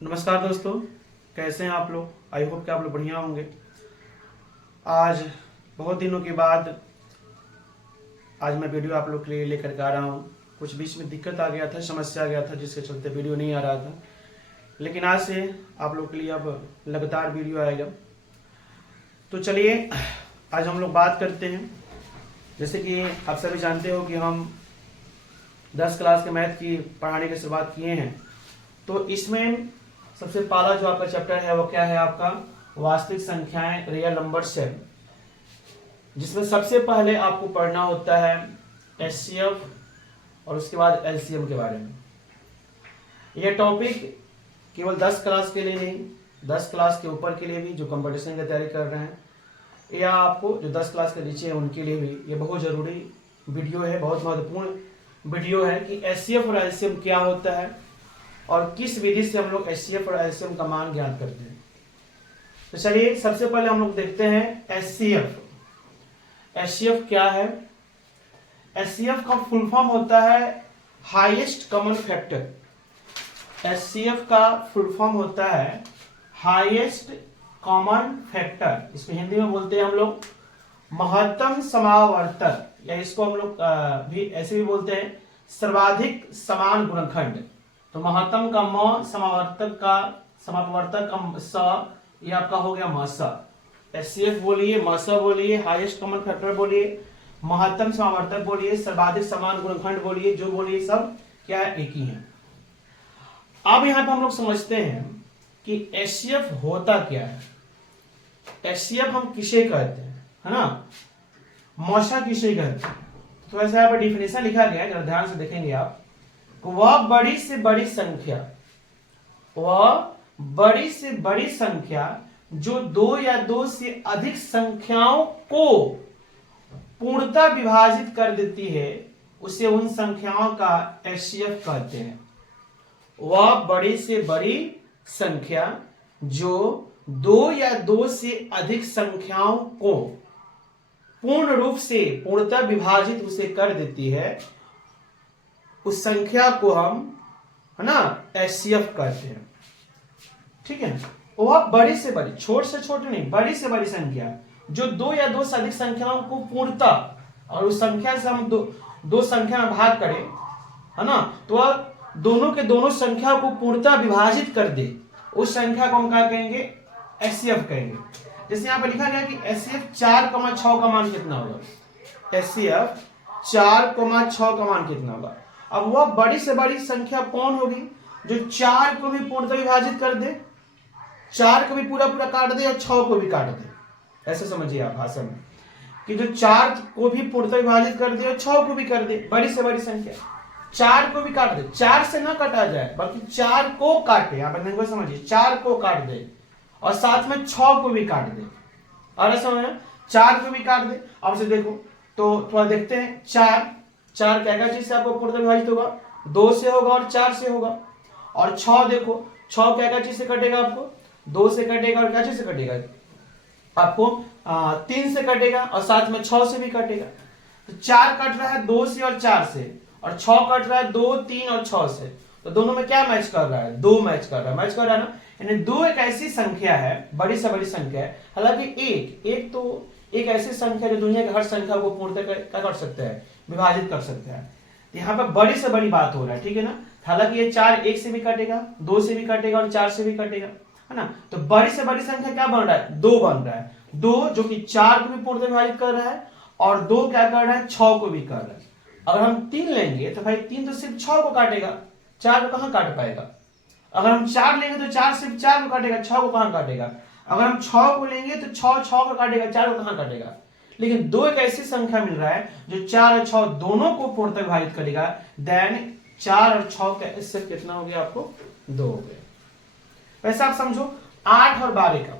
नमस्कार दोस्तों, कैसे हैं आप लोग। आई होप कि आप लोग बढ़िया होंगे। आज बहुत दिनों के बाद आज मैं वीडियो आप लोग के लिए लेकर के आ रहा हूँ। कुछ बीच में दिक्कत आ गया था, समस्या आ गया था, जिसके चलते वीडियो नहीं आ रहा था। लेकिन आज से आप लोग के लिए अब लगातार वीडियो आएगा। तो चलिए आज हम लोग बात करते हैं। जैसे कि आप सभी जानते हो कि हम 10 क्लास के मैथ की पढ़ाने की शुरुआत किए हैं। तो इसमें सबसे पहला जो आपका चैप्टर है वो क्या है, आपका वास्तविक संख्याएं, रियल नंबर्स है, जिसमें सबसे पहले आपको पढ़ना होता है एचसीएफ और उसके बाद एलसीएम के बारे में। यह टॉपिक केवल 10 क्लास के लिए नहीं, 10 क्लास के ऊपर के लिए भी जो कंपटीशन की तैयारी कर रहे हैं, या आपको जो 10 क्लास के नीचे है उनके लिए भी ये बहुत जरूरी वीडियो है, बहुत महत्वपूर्ण वीडियो है कि एचसीएफ और एलसीएम क्या होता है और किस विधि से हम लोग एचसीएफ और एलसीएम का मान ज्ञात करते हैं। तो चलिए सबसे पहले हम लोग देखते हैं एचसीएफ। एचसीएफ क्या है? एचसीएफ का फुल फॉर्म होता है हाईएस्ट कॉमन फैक्टर। एचसीएफ का फुल फॉर्म होता है हाईएस्ट कॉमन फैक्टर। इसको हिंदी में बोलते हैं हम लोग महत्तम समावर्तक, या इसको हम लोग भी ऐसे भी बोलते हैं सर्वाधिक समान गुणनखंड। तो महत्तम का म, समावर्तक का समापवर्तक का स, ये आपका हो गया मस। एचसीएफ बोलिए, मस बोलिए, हाईएस्ट कॉमन फैक्टर बोलिए, महत्तम समावर्तक बोलिए, सर्वाधिक समान गुणनखंड बोलिए, जो बोलिए सब क्या है, एक ही है। अब यहां पर हम लोग समझते हैं कि एचसीएफ होता क्या है। एचसीएफ हम किसे कहते हैं, है ना, मौसा किसे कहते हैं। तो ऐसा यहाँ पर डिफिनेशन लिखा गया है, जरा ध्यान से देखेंगे आप। वह बड़ी से बड़ी संख्या, वह बड़ी से बड़ी संख्या जो 2 या 2 से अधिक संख्याओं को पूर्णतः विभाजित कर देती है, उसे उन संख्याओं का एचसीएफ कहते हैं। वह बड़ी से बड़ी संख्या जो 2 या 2 से अधिक संख्याओं को पूर्ण रूप से पूर्णतः विभाजित उसे कर देती है, उस संख्या को हम, है ना, एचसीएफ कहते हैं। ठीक है। वह बड़ी से बड़ी, छोट से छोटी नहीं, बड़ी से बड़ी संख्या जो 2 या 2 से अधिक संख्याओं को पूर्णतः, और उस संख्या से हम दो संख्या में भाग करें, है ना, तो वह दोनों के दोनों संख्या को पूर्णतः विभाजित कर दे, उस संख्या को हम क्या कहेंगे, एचसीएफ कहेंगे। जैसे यहां पर लिखा गया कि एचसीएफ 4,6 का मान कितना होगा। एचसीएफ 4,6 का मान कितना होगा। अब वह बड़ी से बड़ी संख्या कौन होगी जो 4 को भी पूर्णतः विभाजित कर दे, 4 को भी पूरा पूरा काट दे और 6 को भी काट दे। ऐसे समझिए आप भाषा में कि जो 4 को भी पूर्णतः विभाजित कर दे और 6 को भी कर दे, बड़ी से बड़ी संख्या 4 को भी काट दे, 4 से ना काटा जाए बल्कि 4 को काटे। यहां पर समझिए, 4 को काट दे और साथ में 6 को भी काट दे, और ऐसा होना 4 को भी काट दे। अब से देखो तो थोड़ा देखते हैं, 4 क्या चीज से आपको पूर्णतः विभाजित होगा, 2 से होगा और 4 से होगा। और 6 देखो, 6 क्या चीज से कटेगा, आपको 2 से कटेगा और क्या चीज से कटेगा, आपको 3 से कटेगा और साथ में 6 से भी कटेगा। तो 4 कट रहा है 2 से और 4 से, और 6 कट रहा है 2, 3 और 6 से। तो दोनों में क्या मैच कर रहा है, 2 मैच कर रहा है, मैच कर रहा है ना। यानी 2 एक ऐसी संख्या है, बड़ी से बड़ी संख्या है। हालांकि एक तो एक ऐसी संख्या जो दुनिया की हर संख्या को पूर्णतः क्या कर सकता है, विभाजित कर सकता है। तो यहाँ पर बड़ी से बड़ी बात हो रहा है, ठीक है ना। हालांकि ये 4 1 से भी कटेगा, 2 से भी कटेगा और 4 से भी कटेगा, है ना। तो बड़ी से बड़ी संख्या क्या बन रहा है, 2 बन रहा है। 2 जो कि 4 को भी पूर्णतः विभाजित कर रहा है, और 2 क्या कर रहा है, 6 को भी कर रहा है। अगर हम 3 लेंगे तो भाई 3 तो सिर्फ 6 को काटेगा, 4 को कहां काट पाएगा। अगर हम 4 लेंगे तो 4 सिर्फ 4 को काटेगा, 6 को कहां काटेगा। अगर हम 6 को लेंगे तो 6 को काटेगा, 4 को कहां काटेगा। लेकिन 2 एक ऐसी संख्या मिल रहा है जो 4 और 6 दोनों को पूर्णतः विभाजित करेगा। देन 4 और 6 का इससे कितना हो गया, आपको 2 हो गया। वैसे आप समझो 8 और 12 का,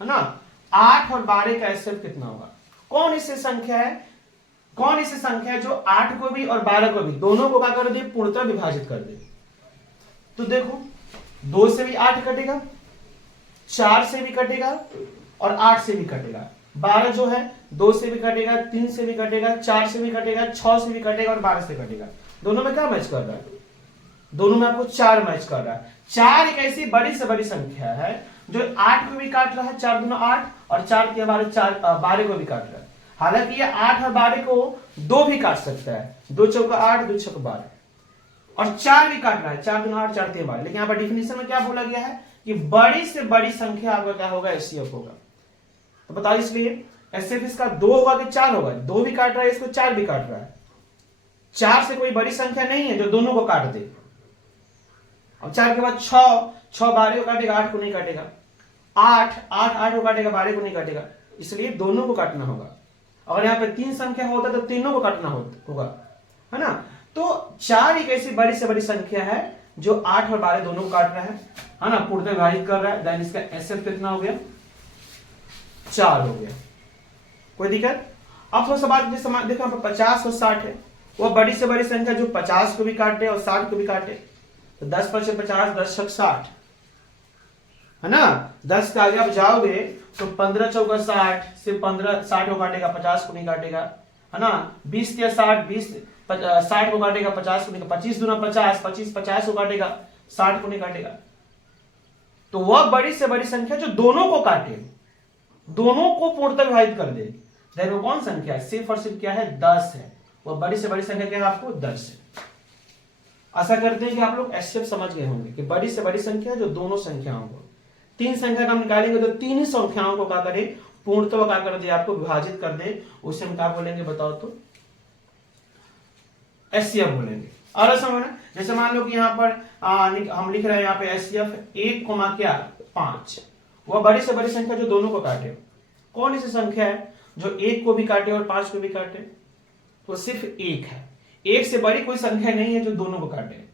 है ना, 8 और 12 का एचसीएफ कितना होगा। कौन इससे संख्या है जो 8 को भी और 12 को भी दोनों को क्या कर दे, पूर्णतः विभाजित कर दे। तो देखो 2 से भी 8 कटेगा, 4 से भी कटेगा और 8 से भी कटेगा। 12 जो है 2 से भी कटेगा, 3 से भी कटेगा, 4 से भी कटेगा, 6 से भी कटेगा और 12 से कटेगा। दोनों में क्या मैच कर रहा है, दोनों में आपको 4 मैच कर रहा है। 4 एक ऐसी बड़ी से बड़ी संख्या है जो 8 को भी काट रहा है, 4 दूना 8, और 4 के बारे 12 को भी काट रहा है। हालांकि ये 8 और 12 को 2 भी काट सकता है, 2 चौका 8, 2 छक्का 12, और 4 भी काट रहा है, 4 दूना 8, 4 3 12। लेकिन यहाँ पर डिफिनेशन में क्या बोला गया है कि बड़ी से बड़ी संख्या आपका क्या होगा, एचसीएफ होगा। तो बताओ इसलिए एचसीएफ इसका 2 होगा कि 4 होगा? 2 भी काट रहा है, इसको 4 भी काट रहा है। 4 से कोई बड़ी संख्या नहीं है जो दोनों को काट दे। अब 4 के बाद 6 12 को काटेगा, 8 को नहीं काटेगा। 8 को काटेगा, 12 को नहीं काटेगा। इसलिए दोनों को काटना होगा। अगर यहाँ पे 3 संख्या होता तो तीनों को काटना होगा, है ना। तो 4 एक ऐसी बड़ी से बड़ी संख्या है जो 8 और 12 दोनों को काट रहा है ना, पूर्णतः विभाजित कर रहा है। देन इसका एसएफ कितना हो गया, 4 हो गया। कोई दिक्कत? अब थोड़ा सा बात देखो, यहाँ पे 50 और 60 है, वह बड़ी से बड़ी संख्या जो 50 को भी काटे और 60 को भी काटे। तो 10 पर 50, 10 छक 60, है ना। 10 के आगे आप जाओगे तो 15 चौका 60, सिर्फ 15 60 को काटेगा, 50 को नहीं काटेगा, है ना। 20 या 60, 20 60 को काटेगा, 50 को नहीं, 25 दूना 50, 25 50 को काटेगा, 60 को नहीं काटेगा। तो वह बड़ी से बड़ी संख्या जो दोनों को काटे, दोनों को पूर्णतः विभाजित कर दे, वो कौन संख्या है? सिर्फ और सिर्फ क्या है, 10 है। वह बड़ी से बड़ी संख्या क्या है आपको? 10 है। आशा करते हैं कि आप लोग एचसीएफ समझ गए होंगे कि बड़ी से बड़ी संख्या जो दोनों संख्याओं को, 3 संख्या का हम निकालेंगे तो 3 ही संख्याओं को क्या करें, पूर्णतः क्या कर दे, आपको विभाजित कर दे, उसे हम क्या बोलेंगे बताओ तो? एचसीएफ बोलेंगे। और समझना, जैसे मान लो कि यहाँ पर हम लिख रहे हैं यहाँ पे एचसीएफ 1, क्या 5, वह बड़ी से बड़ी संख्या जो दोनों को काटे। कौन सी संख्या है जो 1 को भी काटे और 5 को भी काटे? तो सिर्फ 1 है। 1 से बड़ी कोई संख्या नहीं है जो दोनों को काटे,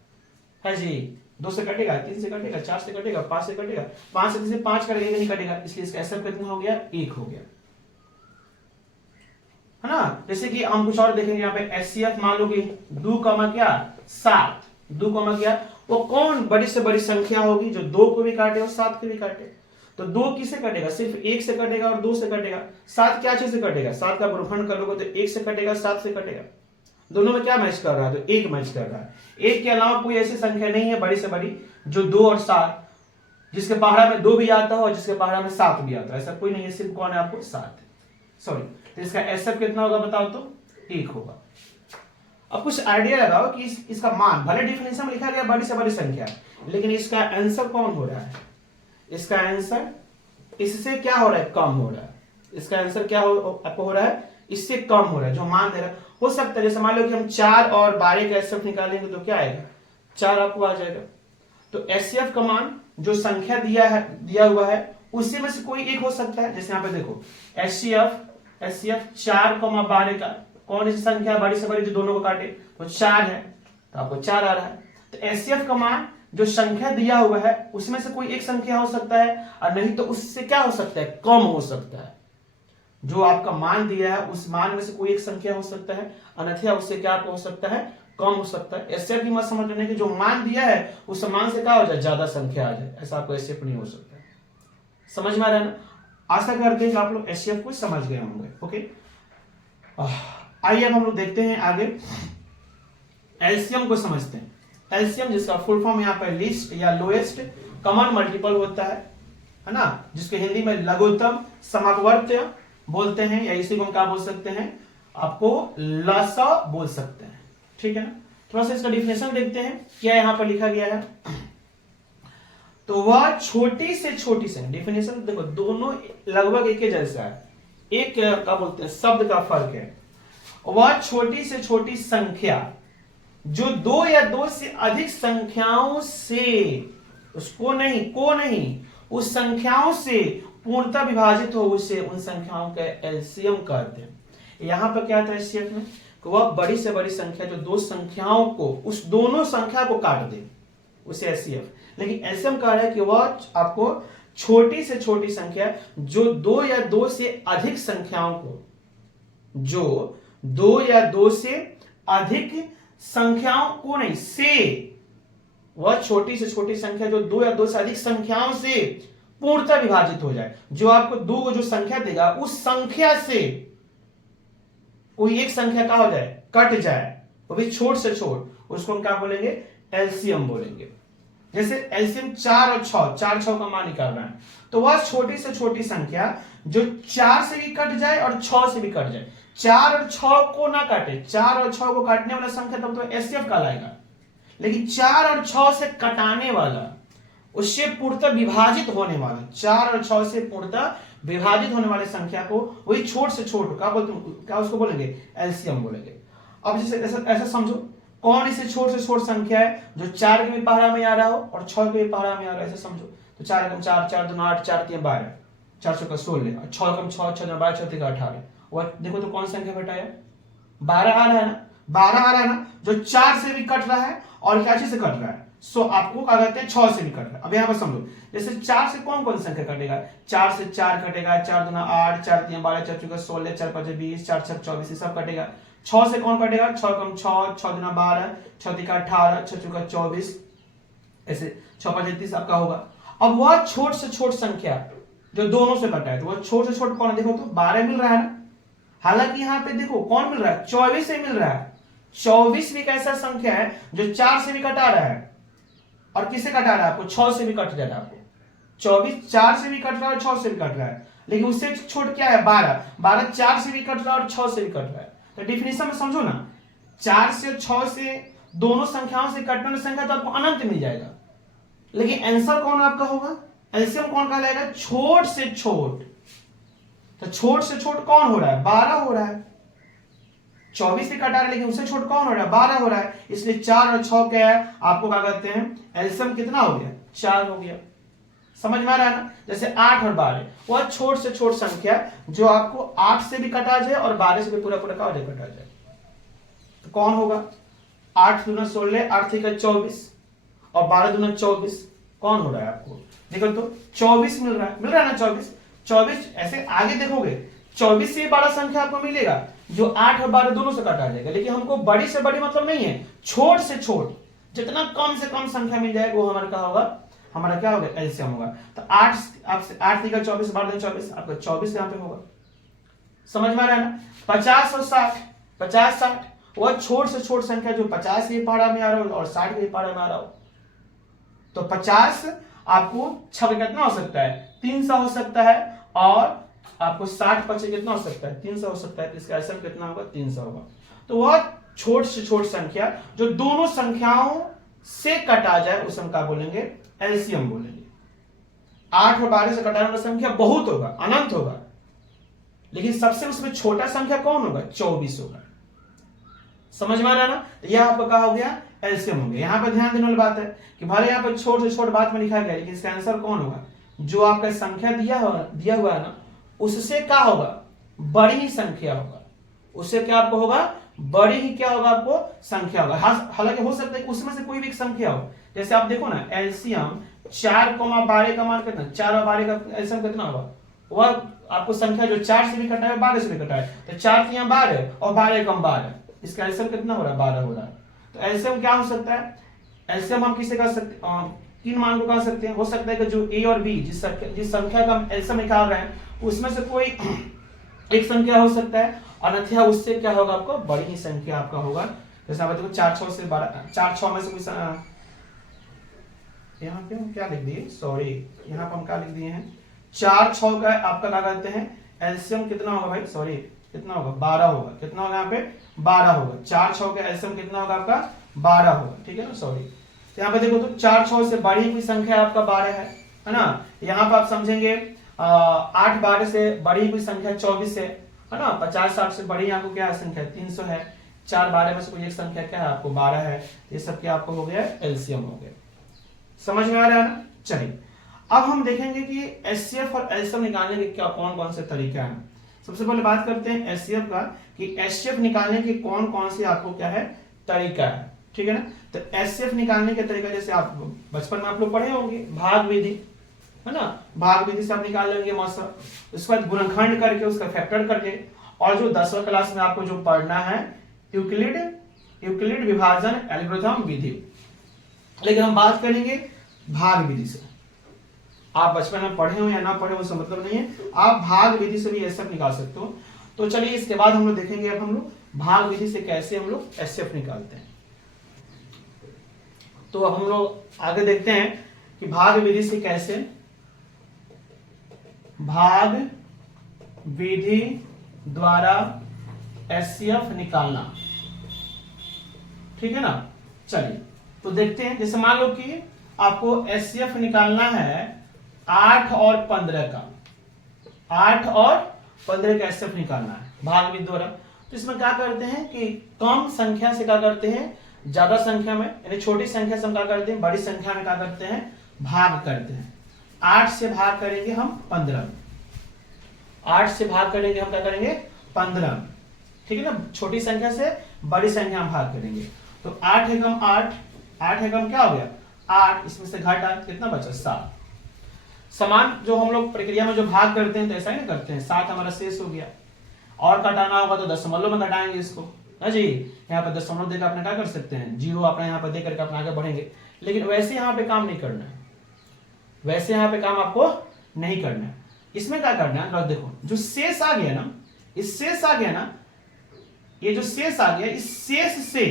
है जी। 2 से कटेगा, 3 से कटेगा, 4 से कटेगा, 5 से कटेगा, 5 से 3 से 5 कटेगा, नहीं कटेगा। इसलिए इसका एसएफ कितना हो गया, 1 हो गया, है ना। जैसे कि हम कुछ और देखेंगे यहाँ पे एचसीएफ, मान लो कि 2, क्या 7, 2, क्या, वो कौन बड़ी से बड़ी संख्या होगी जो 2 को भी काटे और 7 को भी काटे? तो 2 किससे कटेगा? सिर्फ 1 से कटेगा और 2 से कटेगा। 7 क्या चीज से कटेगा? 7 का गुणनखंड कर लोगे तो 1 से कटेगा, 7 से कटेगा। दोनों में क्या मैच कर रहा है? तो 1 मैच कर रहा है। 1 के अलावा कोई ऐसी संख्या नहीं है बड़ी से बड़ी जो 2 और 7, जिसके पहाड़ा में 2 भी आता हो और जिसके पहाड़ा में 7 भी आता है, ऐसा कोई नहीं है। सिर्फ कौन है आपको? 7। सॉरी, तो इसका एसएफ कितना होगा बताओ तो? 1 होगा। अब कुछ आइडिया लगाओ कि इसका मान, भले डिफिनेशन में लिखा गया बड़ी से बड़ी संख्या, लेकिन इसका आंसर कौन हो रहा है? इसका आंसर इससे क्या हो रहा है? कम हो रहा है। इसका आंसर क्या आपको हो रहा है? इससे कम हो रहा है। जो मान दे रहा है, हो सकता है जैसे मान लो कि हम 4 और 12 का एचसीएफ निकालेंगे तो क्या आएगा? 4 आपको आ जाएगा। तो एचसीएफ का मान जो संख्या दिया हुआ है उसी में से कोई एक हो सकता है। जैसे यहाँ पे देखो एचसीएफ 4, 12 का कौन सी संख्या बड़ी से बड़ी जो दोनों को काटे? तो 4 है, तो आपको 4 आ रहा है। तो एचसीएफ का मान जो संख्या दिया हुआ है उसमें से कोई एक संख्या हो सकता है, और नहीं तो उससे क्या हो सकता है? कम हो सकता है। जो आपका मान दिया है उस मान में से कोई एक संख्या हो सकता है, अन्यथा उससे क्या हो सकता है? कम हो सकता है। एचसीएफ की मत समझ लेना कि जो मान दिया है उस मान से क्या हो जाए? ज्यादा संख्या आ जाए, ऐसा आपको एचसीएफ नहीं हो सकता। समझ में आ रहा है ना? आशा करते हैं कि आप लोग एचसीएफ को समझ गए होंगे। ओके, आइए अब हम लोग देखते हैं आगे, एलसीएम को समझते हैं। एलसीएम जिसका फुल फॉर्म यहाँ पर लिस्ट या लोएस्ट कॉमन मल्टीपल होता है ना, जिसके हिंदी में लघुत्तम समवर्त्य बोलते हैं, या इसी को हम क्या बोल सकते हैं? आपको लसा बोल सकते हैं। ठीक है ना। थोड़ा सा इसका डिफिनेशन देखते हैं क्या यहाँ पर लिखा गया है। तो वह छोटी से छोटी संख्या, डिफिनेशन देखो दोनों लगभग एक ही जैसा है, एक क्या बोलते हैं शब्द का फर्क है। वह छोटी से छोटी संख्या जो 2 या 2 से अधिक संख्याओं से, उसको नहीं, को नहीं, उस संख्याओं से पूर्णतः विभाजित हो, उसे उन संख्याओं का एलसीएम कहते हैं। यहां पर क्या था एलसीएम में? वह बड़ी से बड़ी संख्या जो 2 संख्याओं को, उस दोनों संख्या को काट दे, उसे एलसीएम। लेकिन एलसीएम कह रहा है कि वह आपको छोटी से छोटी संख्या जो 2 या 2 से अधिक संख्याओं को, जो 2 या 2 से अधिक संख्याओं को नहीं से, वह छोटी से छोटी संख्या जो 2 या 2 से अधिक संख्याओं से पूर्णतः विभाजित हो जाए। जो आपको 2 को जो संख्या देगा उस संख्या से कोई एक संख्या क्या हो जाए? कट जाए, वो भी छोट से छोट, उसको हम क्या बोलेंगे? एलसीएम बोलेंगे। जैसे एलसीएम 4 और 6, 4 6 का मान निकालना है, तो वह छोटी से छोटी संख्या जो 4 से भी कट जाए और 6 से भी कट जाए। 4 और 6 को ना काटे, 4 और 6 को काटने वाला संख्या तब तो एचसीएफ कहलाएगा, लेकिन 4 और 6 से कटाने वाला, उससे पूर्णतः विभाजित होने वाला, 4 और 6 से पूर्णतः विभाजित होने वाले संख्या को वही छोट से छोट क्या बोलते, क्या उसको बोलेंगे, एलसीएम बोलेंगे। अब जैसे ऐसा समझो, कौन इसे छोट से छोट संख्या है जो 4 के भी पहाड़ा में आ रहा हो और 6 के भी पहाड़ा में आ रहा है, ऐसे समझो। तो 4 एकम 4, 4 दूना 8, 4 तीन 12, 4 चौका 16, और 6 एकम 6, 6 12, 6 तीन 18। और देखो तो कौन संख्या घटाया, 12 आ रहा है ना, 12 आ रहा है ना, जो 4 से भी कट रहा है और क्या चीज से कट रहा है, सो आपको क्या कहते हैं, 6 से भी कट रहा है। अब यहाँ पर समझो, जैसे 4 से कौन कौन संख्या कटेगा, 4 से 4 कटेगा, 4 दूना 8, 4 तीन 12, 4 चौका 16, 4 5 20, 4 6 24, ये सब कटेगा। 6 से कौन कटेगा, 6 कम 6, 6 दूना 12, 6 तीन 18, 6 चौका 24, ऐसे 6 5 30 आपका होगा। अब वह छोट से छोट संख्या जो दोनों से कटा है, तो वह छोट से छोट कौन है, देखो तो 12 मिल रहा है ना। हालांकि यहाँ पे देखो कौन मिल रहा है, 24 से मिल रहा है। 24 भी एक ऐसा संख्या है जो 4 से भी कटा रहा है, और किसे कटा रहा है, आपको 6 से भी कट रहा है। आपको 24 4 से भी कट रहा है और 6 से भी कट रहा है, लेकिन उससे छोट क्या है, 12, 12 4 से भी कट रहा है और 6 से भी कट रहा है। तो डिफिनेशन में समझो ना, 4 से 6 से दोनों संख्याओं से कटने वाली संख्या तो आपको अनंत मिल जाएगा, लेकिन आंसर कौन आपका होगा, एलसीएम कौन कहलाएगा, छोट से छोट। तो छोट से छोट कौन हो रहा है, 12 हो रहा है। 24 से कटा रहा है, लेकिन उससे छोट कौन हो रहा है, 12 हो रहा है। इसलिए 4 और 6 क्या है, आपको क्या कहते हैं, एलसीएम कितना हो गया, 4 हो गया। समझ में आ रहा है ना। जैसे 8 और 12, वह छोट से छोट संख्या जो आपको 8 से भी कटा जाए और 12 से भी पूरा पूरा कटा जाए, तो कौन होगा, 8 दूना 16, 8 से 24 और 12 दूना 24, कौन हो रहा है आपको, देखो तो 24 मिल रहा है ना, 24 ऐसे आगे देखोगे 24 से बड़ा संख्या आपको मिलेगा जो 8 और 12 दोनों से काटा जाएगा, लेकिन हमको बड़ी से बड़ी मतलब नहीं है, छोट से छोट जितना कम से कम संख्या मिल जाएगा वो हमारा क्या होगा, हमारा क्या होगा, एलसीएम होगा। तो 8 आपसे 8 दिखा 24, 12 24, आपका 24 यहाँ पे होगा। समझ में आ रहा है ना। 50 और 60, 50 60 वह छोट से छोट संख्या जो 50 के पहाड़ा में आ रहा हो और 60 के पहाड़ा में आ रहा हो। तो 50 आपको 6 कितना हो सकता है, 300 हो सकता है, और आपको 60 पचे कितना हो सकता है, 300 हो सकता है। तो इसका आंसर कितना होगा, 300 होगा। तो वह छोट से छोट संख्या जो दोनों संख्याओं से कटा जाए उसे हम क्या बोलेंगे, एलसीएम बोलेंगे। 8 और 12 से कटाने वाला संख्या बहुत होगा, अनंत होगा, लेकिन सबसे उसमें छोटा संख्या कौन होगा, 24 होगा। समझ में आ रहा है ना। तो यह आपका क्या हो गया, एलसीएम हो गया। यहां पर ध्यान देने वाली बात है कि भले यहाँ पर छोट से छोट बात में लिखा गया, लेकिन इसका आंसर कौन होगा, जो आपका संख्या दिया हुआ है ना, उससे क्या होगा, बड़ी ही संख्या होगा। उससे क्या आपको होगा, बड़ी ही क्या होगा, आपको संख्या होगा। हालांकि हो सकता है कि उसमें से कोई भी एक संख्या हो। जैसे आप देखो ना, एलसीएम 4,12 का मान कितना, 4 और 12 का एलसीएम कितना होगा, वह आपको संख्या जो 4 से भी कटा है 12 से भी कटा है, तो 4 यहाँ 12 और 12 कम 12, इसका एलसीएम कितना हो रहा है, 12 हो रहा है। तो एलसीएम क्या हो सकता है, एलसीएम हम किसे कर सकते, 3 मान को कर सकते हैं। हो सकता है कि जो ए और बी जिस संख्या का हम एलसीएम निकाल रहे हैं उसमें से कोई एक संख्या हो सकता है, अन्यथा उससे क्या होगा, आपको बड़ी ही संख्या आपका होगा। जैसे आप देखो 4 6 से 12, 4 6 में से कोई यहाँ पे हम क्या लिख दिए, सॉरी यहाँ पर हम क्या लिख दिए हैं, 4 6 का आपका क्या कहते हैं, एलसीएम कितना होगा भाई, सॉरी कितना होगा, 12 होगा। कितना होगा यहाँ पे, 12 होगा। 4 6 का एलसीएम कितना होगा आपका, 12 होगा, ठीक है ना, सॉरी। तो यहाँ पे देखो तो 4 6 से बड़ी कोई संख्या आपका 12 है ना। यहाँ पर आप समझेंगे 8 12 से बड़ी कोई संख्या 24 है ना। 50 60 से बड़ी आपको क्या है संख्या, 300 है। 4 12 में से कोई एक संख्या क्या है, आपको 12 है। ये सब क्या आपको हो गया, एलसीएम हो गया। समझ में आ रहा है ना। चलिए अब हम देखेंगे कि एचसीएफ और एलसीएम निकालने के क्या कौन कौन से तरीके हैं। सबसे पहले बात करते हैं एचसीएफ का, कि एचसीएफ निकालने के कौन कौन से आपको क्या है, तरीका है, ठीक है ना। तो एचसीएफ निकालने के तरीका, जैसे आप बचपन में आप लोग पढ़े होंगे, भाग विधि है ना, भाग विधि से आप निकाल लेंगे मौसा, उसके बाद गुणनखंड करके उसका फैक्टर करके, और जो 10वीं क्लास में आपको जो पढ़ना है यूक्लिड विभाजन एल्गोरिथम विधि। लेकिन हम बात करेंगे भाग विधि से। आप बचपन में पढ़े हो या ना पढ़े हो उसका मतलब नहीं है, आप भाग विधि से भी एचसीएफ निकाल सकते हो। तो चलिए इसके बाद हम लोग देखेंगे अब हम लोग भाग विधि से कैसे हम लोग एचसीएफ निकालते हैं। तो अब हम लोग आगे देखते हैं कि भाग विधि से कैसे भाग विधि द्वारा एचसीएफ निकालना। ठीक है ना। चलिए तो देखते हैं। जैसे मान लो कि आपको एचसीएफ निकालना है 8 और 15 का, 8 और 15 का एचसीएफ निकालना है भाग विधि द्वारा। तो इसमें क्या करते हैं कि कम संख्या से क्या करते हैं ज्यादा संख्या में, यानी छोटी संख्या से हम क्या करते हैं बड़ी संख्या में क्या करते हैं भाग करते हैं। 8 से भाग करेंगे हम 15, 8 से भाग करेंगे हम क्या करेंगे 15। ठीक है ना। छोटी संख्या से बड़ी संख्या में भाग करेंगे। तो 8 एकम 8, 8 एकम क्या हो गया 8, इसमें से घटा कितना बचा 7। समान जो हम लोग प्रक्रिया में जो भाग करते हैं तो ऐसा ही ना करते हैं, 7 हमारा शेष हो गया। और घटाना होगा तो दशमलव में घटाएंगे इसको ना जी। यहाँ पर दशमलव देकर अपने क्या कर सकते हैं 0 अपने यहाँ पर देकर के अपने आगे बढ़ेंगे। लेकिन वैसे यहाँ पे काम नहीं करना है, वैसे यहाँ पे काम आपको नहीं करना है। इसमें क्या करना है देखो, जो शेष आ गया ना, इस शेष आ गया ना, ये जो शेष आ गया इस शेष से,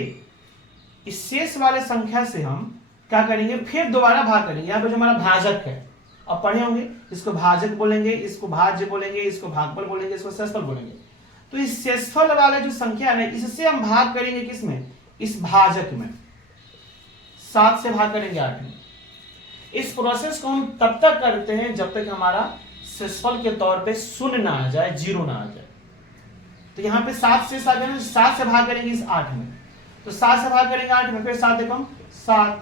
इस शेष वाले संख्या से हम क्या करेंगे फिर दोबारा भाग करेंगे। यहाँ पे जो हमारा भाजक है अब पढ़े होंगे, इसको भाजक बोलेंगे, इसको भाज्य बोलेंगे, इसको भागफल बोलेंगे, इसको शेषफल बोलेंगे। तो इस शेषफल वाले जो संख्या है इससे हम भाग करेंगे किसमें इस भाजक में, 7 से भाग करेंगे 8 में। इस प्रोसेस को हम तब तक करते हैं जब तक हमारा शेषफल के तौर पे 0 ना आ जाए, 0 ना आ जाए। तो यहाँ पे 7 शेष आ गया ना, 7 से भाग करेंगे इस 8 में, तो 7 से भाग करेंगे 8 में, फिर 7 एकम 7,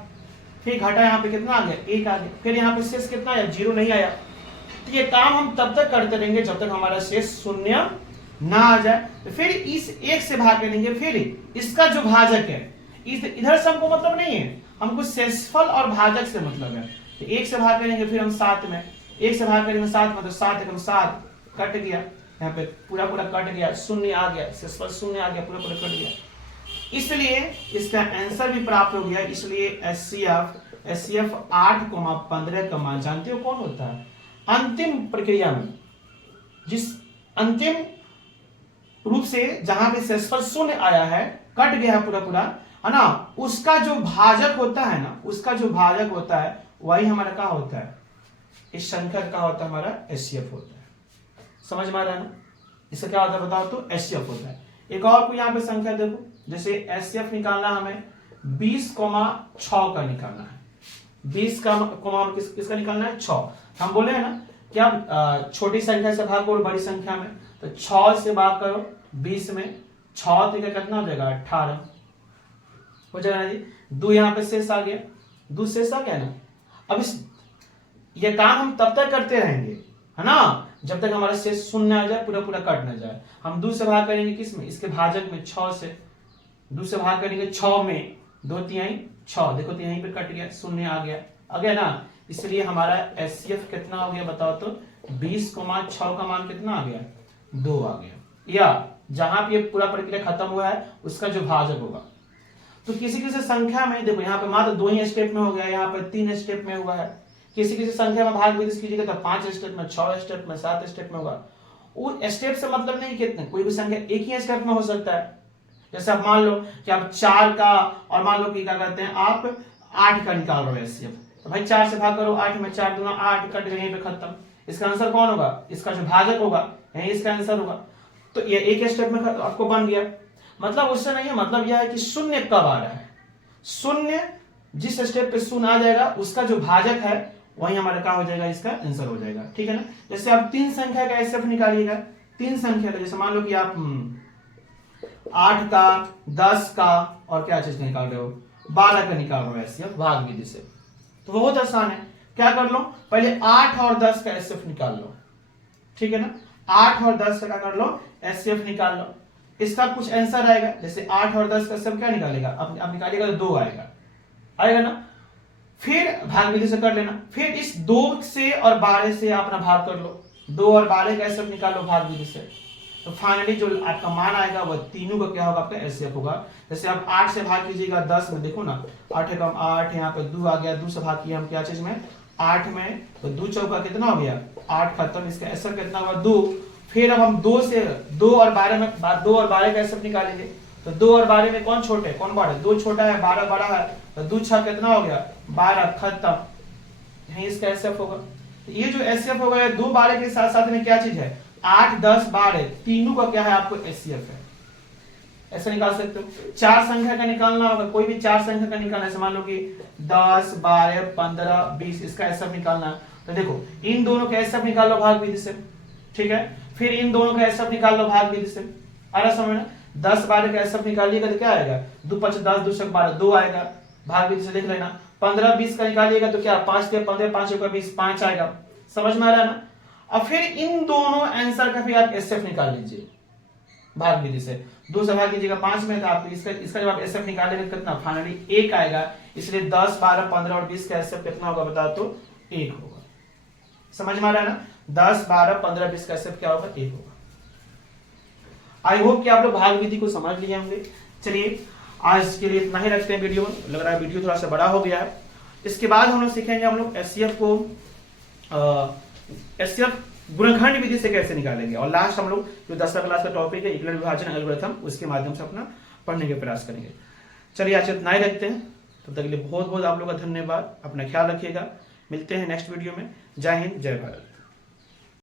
फिर घटा यहाँ पे कितना आ गया 1 आ गया, फिर यहाँ पे शेष कितना आया 0 नहीं आया। तो ये काम हम तब तक करते रहेंगे जब तक हमारा शेष 0 ना आ जाए। तो फिर इस 1 से भाग करेंगे, फिर इसका जो भाजक है इधर से हमको मतलब नहीं है, हमको शेषफल और भाजक से मतलब है। तो 1 से भाग करेंगे फिर हम 7 में, 1 से भाग करेंगे 7 में, तो 7 एकम 7 कट गया, यहाँ पे पूरा पूरा कट गया, 0 आ गया, शेषफल 0 आ गया, पूरा पूरा कट गया। इसलिए इसका आंसर भी प्राप्त हो गया। इसलिए एचसीएफ 8,15 का मान जानते हो कौन होता है अंतिम प्रक्रिया में, जिस अंतिम रूप से जहां पे शेषफल 0 आया है, कट गया पूरा पूरा है ना, उसका जो भाजक होता है ना, उसका जो भाजक होता है वही हमारा क्या होता है इस संख्या का होता है हमारा एचसीएफ होता है। समझ में आ रहा है ना। इसका क्या होता है बताओ तो एचसीएफ होता है। एक और कोई यहाँ पे संख्या देखो, जैसे एचसीएफ निकालना हमें 20,6 का निकालना है। 20 का किसका निकालना है 6। हम बोले हैं ना क्या छोटी संख्या से भाग करो बड़ी संख्या में, तो 6 से भाग करो 20 में, 6 तो कितना हो जाएगा 18 हो जाएगा ना जी। 2 यहाँ पे शेष आ गया, 2 शेष आ गया ना। अब ये काम हम तब तक करते रहेंगे है ना जब तक हमारा शेष 0 आ जाए, पूरा पूरा कट ना जाए। हम 2 से भाग करेंगे किसमें इसके भाजक में 6 से, 2 से भाग करेंगे 6 में, 2 तिहाई 6, देखो तिहाई पे कट गया, 0 आ गया ना। इसलिए हमारा एचसीएफ कितना हो गया बताओ तो 20,6 का मान कितना आ गया 2 आ गया। या जहां पे पूरा प्रक्रिया खत्म हुआ है उसका जो भाजक होगा। तो किसी किसी संख्या में देखो यहाँ पे मात्र 2 ही स्टेप में हो गया, यहाँ पे 3 स्टेप में हुआ है। किसी किसी संख्या में भाग विधि कीजिएगा तो 5 स्टेप में, 6 स्टेप में, 7 स्टेप में होगा। वो स्टेप से मतलब नहीं कितने, कोई भी संख्या एक ही स्टेप में हो सकता है। जैसे आप मान लो कि आप 4 का और मान लो कि क्या करते हैं आप 8 का निकाल रहे हो एचसीएफ, तो भाई 4 से भाग करो 8 में, 4 दूना 8 कट गए, यहीं पे खत्म। इसका आंसर कौन होगा इसका जो भाजक होगा, यही इसका आंसर होगा। तो ये एक स्टेप में आपको बन गया। मतलब उससे नहीं है, मतलब यह है कि 0 कब आ रहा है, 0 जिस स्टेप पे 0 आ जाएगा उसका जो भाजक है वही हमारा क्या हो जाएगा इसका आंसर हो जाएगा। ठीक है ना। जैसे आप 3 संख्या का एचसीएफ निकालिएगा, 3 संख्या का, जैसे मान लो कि आप 8 का, 10 का और क्या चीज निकाल रहे हो 12 का निकाल रहे हो एचसीएफ भाग विधि से, तो बहुत आसान है। क्या कर लो पहले 8 और 10 का एचसीएफ निकाल लो। ठीक है ना। 8 और 10 का क्या कर लो एचसीएफ निकाल लो। इसका कुछ आंसर आएगा, जैसे 8 और 10 का सब क्या निकालेगा अब निकालेगा तो 2 आएगा ना। फिर भाग विधि से कर लेना, फिर इस 2 से और 12 से अपना भाग कर लो, 2 और 12 का एचसीएफ निकाल लो भाग विधि से। तो फाइनली जो आपका मान आएगा वह तीनों का क्या होगा आपका एचसीएफ होगा। जैसे आप 8 से भाग कीजिएगा 10 में, देखो ना 8 एकम 8, यहाँ पे 2 आ गया, 2 से भाग किया हम क्या चीज में 8 में, तो 2 चौका कितना हो गया 8 खत्म। इसका एचसीएफ कितना हुआ 2। फिर अब हम 2 और 12 का एचसीएफ निकालेंगे, तो 2 और 12 में कौन छोटे है, कौन बड़ा है, 2 छोटा है, 12 बड़ा है, तो 2 6 कितना हो गया 12, खत्म। यही इसका एचसीएफ होगा। तो ये जो एचसीएफ होगा 2 12 के साथ साथ में क्या चीज है 8 10 12 तीनों का क्या है आपको एचसीएफ है। ऐसे निकाल सकते हो। 4 संख्या का निकालना होगा, कोई भी 4 संख्या का निकालना है, मान लो कि 10 12 15 20 इसका एचसीएफ निकालना है। तो देखो इन दोनों का एचसीएफ निकाल लो भाग विधि से, ठीक है। फिर इन दोनों का एचसीएफ निकाल लो भाग विधि से, आ रहा समझ में। 10 12 का एचसीएफ निकालिएगा तो क्या आएगा 2 5 10 2 12 2 आएगा, भाग विधि से देख लेना। 15 20 का निकालिएगा तो क्या 5 के 15 5 का 20 5 आएगा, समझ में आ रहा है ना। अब फिर इन दोनों आंसर का फिर आप एचसीएफ निकाल लीजिए भाग विधि से। 2 से भाग कीजिएगा 5 में, तो आप इसका जब आप एचसीएफ निकालेंगे कितना फाइनली 1 आएगा। इसलिए 10 12 15 और 20 का एचसीएफ कितना होगा बता तो 1 होगा। समझ में आ रहा है ना। 10 12 15 20 का एचसीएफ क्या होगा 1 होगा। आई होप कि आप लोग भाग विधि को समझ लिए होंगे। चलिए आज के लिए इतना ही रखते हैं वीडियो। लग रहा है वीडियो थोड़ा सा बड़ा हो गया है। इसके बाद हम लोग सीखेंगे हम लोग एचसीएफ को एचसीएफ गुणनखंड विधि से कैसे निकालेंगे, और लास्ट हम लोग जो 10वीं क्लास का टॉपिक है इक्वलेंट विभाजन एल्गोरिथम उसके माध्यम से अपना पढ़ने के प्रयास करेंगे। चलिए आज इतना ही रखते हैं। तब तक के लिए बहुत बहुत आप लोग का धन्यवाद। अपना ख्याल रखिएगा। मिलते हैं नेक्स्ट वीडियो में। जय हिंद जय भारत।